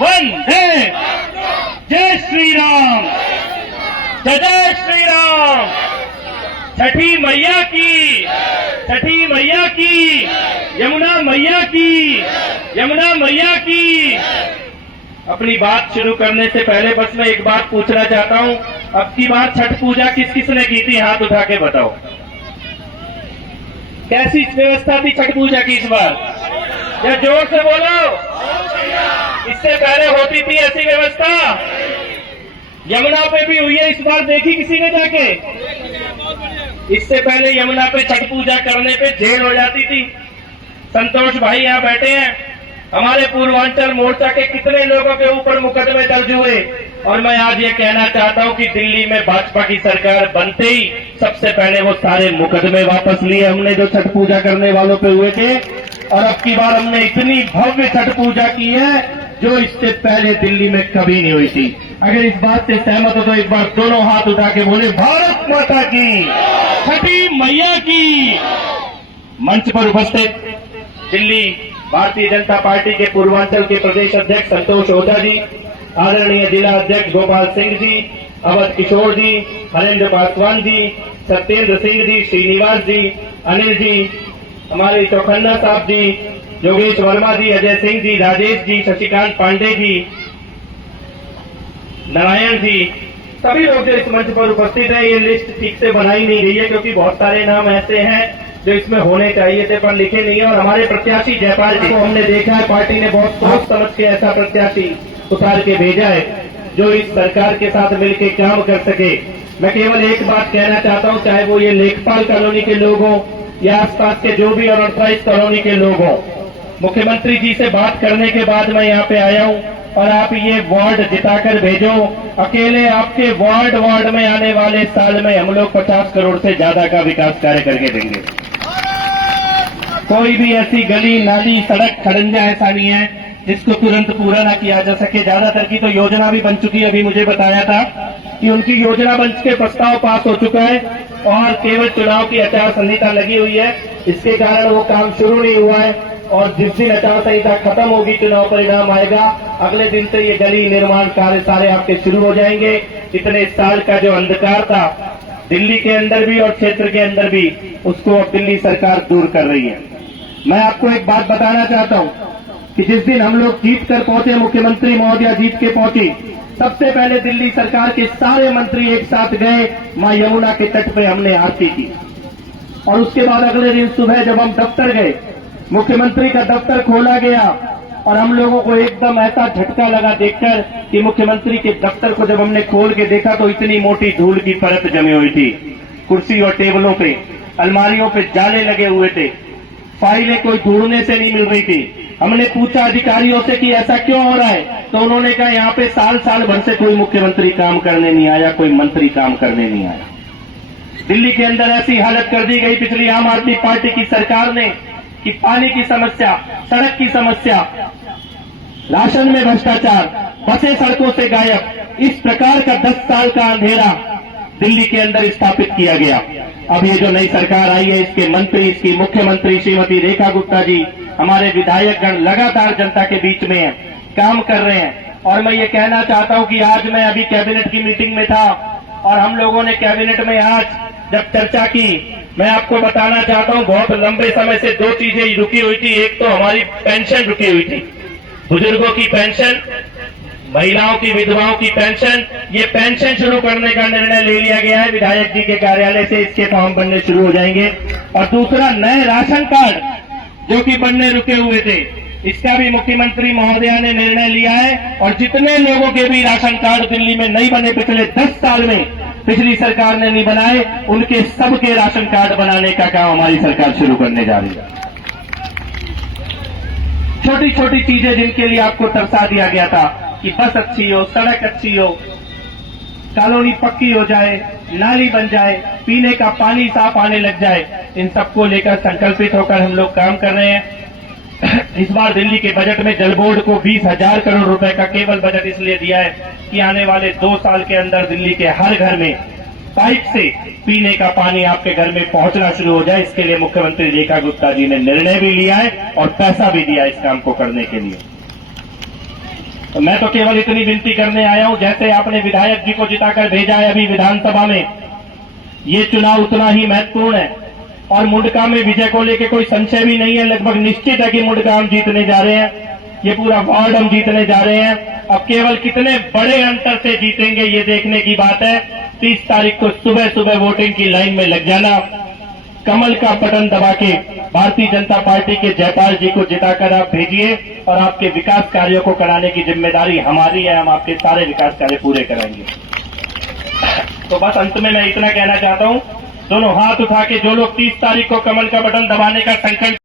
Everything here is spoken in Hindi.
वंदे जय श्री राम, जय श्री राम। छठी मैया की, छठी मैया की, यमुना मैया की, यमुना मैया की। अपनी बात शुरू करने से पहले बस मैं एक बात पूछना चाहता हूं, अब की बार छठ पूजा किस किस ने की थी? हाथ उठा के बताओ। कैसी व्यवस्था थी छठ पूजा की इस बार? या जोर से बोलो। इससे पहले होती थी ऐसी व्यवस्था? यमुना पे भी हुई है इस बार, देखी किसी ने जाके? इससे पहले यमुना पे छठ पूजा करने पे जेल हो जाती थी। संतोष भाई यहाँ बैठे हैं, हमारे पूर्वांचल मोर्चा के कितने लोगों के ऊपर मुकदमे दर्ज हुए। और मैं आज ये कहना चाहता हूं कि दिल्ली में भाजपा की सरकार बनते ही सबसे पहले वो सारे मुकदमे वापस लिए हमने जो छठ पूजा करने वालों पे हुए थे। और अब की बार हमने इतनी भव्य छठ पूजा की है जो इससे पहले दिल्ली में कभी नहीं हुई थी। अगर इस बात से सहमत हो तो एक बार दोनों हाथ उठा के बोले भारत माता की, छठी मैया की। मंच पर उपस्थित दिल्ली भारतीय जनता पार्टी के पूर्वांचल के प्रदेश अध्यक्ष संतोष ओझा जी, आदरणीय जिला अध्यक्ष गोपाल सिंह जी, अवध किशोर जी, हरेंद्र पासवान जी, सत्येंद्र सिंह जी, श्रीनिवास जी, अनिल जी, हमारे चौखन्ना साहब जी, योगेश वर्मा जी, अजय सिंह जी, राजेश जी, शशिकांत पांडे जी, नारायण जी, सभी लोग जो इस मंच पर उपस्थित हैं। ये लिस्ट ठीक से बनाई नहीं गई है क्योंकि बहुत सारे नाम ऐसे हैं जो इसमें होने चाहिए थे पर लिखे नहीं है। और हमारे प्रत्याशी जयपाल जी को हमने देखा है, पार्टी ने बहुत सोच समझ के ऐसा प्रत्याशी उतार के भेजा है जो इस सरकार के साथ मिलकर काम कर सके। मैं केवल एक बात कहना चाहता हूं, चाहे वो ये लेखपाल कॉलोनी के लोग हों या आसपास के जो भी और 28 कॉलोनी के लोग हों, मुख्यमंत्री जी से बात करने के बाद मैं यहाँ पे आया हूँ और आप ये वार्ड जिताकर भेजो। अकेले आपके वार्ड में आने वाले साल में हम लोग 50 करोड़ से ज्यादा का विकास कार्य करके देंगे। कोई भी ऐसी गली नाली सड़क खड़ंजा ऐसा नहीं है जिसको तुरंत पूरा ना किया जा सके। ज्यादातर की तो योजना भी बन चुकी है। अभी मुझे बताया था कि उनकी योजना बन के प्रस्ताव पास हो चुका है और केवल चुनाव की आचार संहिता लगी हुई है, इसके कारण वो काम शुरू नहीं हुआ है। और जिस दिन आचार संहिता खत्म होगी, चुनाव परिणाम आएगा, अगले दिन से ये गली निर्माण कार्य सारे आपके शुरू हो जाएंगे। इतने साल का जो अंधकार था दिल्ली के अंदर भी और क्षेत्र के अंदर भी, उसको अब दिल्ली सरकार दूर कर रही है। मैं आपको एक बात बताना चाहता हूं कि जिस दिन हम लोग जीत कर पहुंचे, मुख्यमंत्री महोदया जीत के पहुंची, सबसे पहले दिल्ली सरकार के सारे मंत्री एक साथ गए, मां यमुना के तट पे हमने आरती की। और उसके बाद अगले दिन सुबह जब हम दफ्तर गए, मुख्यमंत्री का दफ्तर खोला गया और हम लोगों को एकदम ऐसा झटका लगा देखकर कि मुख्यमंत्री के दफ्तर को जब हमने खोल के देखा तो इतनी मोटी धूल की परत जमी हुई थी। कुर्सी और टेबलों पे, अलमारियों पे जाले लगे हुए थे, फाइलें कोई ढूंढने से नहीं मिल रही थी। हमने पूछा अधिकारियों से कि ऐसा क्यों हो रहा है, तो उन्होंने कहा यहाँ पे साल भर से कोई मुख्यमंत्री काम करने नहीं आया, कोई मंत्री काम करने नहीं आया। दिल्ली के अंदर ऐसी हालत कर दी गई पिछली आम आदमी पार्टी की सरकार ने कि पानी की समस्या, सड़क की समस्या, राशन में भ्रष्टाचार, बसें सड़कों से गायब, इस प्रकार का 10 साल का अंधेरा दिल्ली के अंदर स्थापित किया गया। अब ये जो नई सरकार आई है, इसके मंत्री, इसकी मुख्यमंत्री श्रीमती रेखा गुप्ता जी, हमारे विधायकगण लगातार जनता के बीच में है, काम कर रहे हैं। और मैं ये कहना चाहता हूं कि आज मैं अभी कैबिनेट की मीटिंग में था और हम लोगों ने कैबिनेट में आज जब चर्चा की, मैं आपको बताना चाहता हूं बहुत लंबे समय से 2 चीजें रुकी हुई थी। एक तो हमारी पेंशन रुकी हुई थी, बुजुर्गों की पेंशन, महिलाओं की, विधवाओं की पेंशन। ये पेंशन शुरू करने का निर्णय ले लिया गया है विधायक जी के कार्यालय से, इसके फॉर्म बनने शुरू हो जाएंगे। और दूसरा, नए राशन कार्ड जो कि बनने रुके हुए थे, इसका भी मुख्यमंत्री महोदया ने निर्णय लिया है। और जितने लोगों के भी राशन कार्ड दिल्ली में नहीं बने पिछले 10 साल में, पिछली सरकार ने नहीं बनाए, उनके सबके राशन कार्ड बनाने का काम हमारी सरकार शुरू करने जा रही है। छोटी छोटी चीजें जिनके लिए आपको तरसा दिया गया था कि बस अच्छी हो, सड़क अच्छी हो, कॉलोनी पक्की हो जाए, नाली बन जाए, पीने का पानी साफ आने लग जाए, इन सबको लेकर संकल्पित होकर हम लोग काम कर रहे हैं। इस बार दिल्ली के बजट में जल बोर्ड को 20,000 करोड़ रुपए का केवल बजट इसलिए दिया है कि आने वाले 2 साल के अंदर दिल्ली के हर घर में पाइप से पीने का पानी आपके घर में पहुंचना शुरू हो जाए। इसके लिए मुख्यमंत्री रेखा गुप्ता जी ने निर्णय भी लिया है और पैसा भी दिया इस काम को करने के लिए। तो मैं तो केवल इतनी विनती करने आया हूं, जैसे आपने विधायक जी को जिताकर भेजा है अभी विधानसभा में, ये चुनाव उतना ही महत्वपूर्ण है और मुंडका में विजय को लेकर कोई संशय भी नहीं है। लगभग निश्चित है कि मुंडका हम जीतने जा रहे हैं, ये पूरा वार्ड हम जीतने जा रहे हैं। अब केवल कितने बड़े अंतर से जीतेंगे ये देखने की बात है। 30 तारीख को सुबह सुबह वोटिंग की लाइन में लग जाना, कमल का बटन दबा के भारतीय जनता पार्टी के जयपाल जी को जिताकर आप भेजिए और आपके विकास कार्यों को कराने की जिम्मेदारी हमारी है। हम आपके सारे विकास कार्य पूरे कराएंगे। तो बस अंत में मैं इतना कहना चाहता हूं, दोनों हाथ उठा के जो लोग 30 तारीख को कमल का बटन दबाने का संकल्प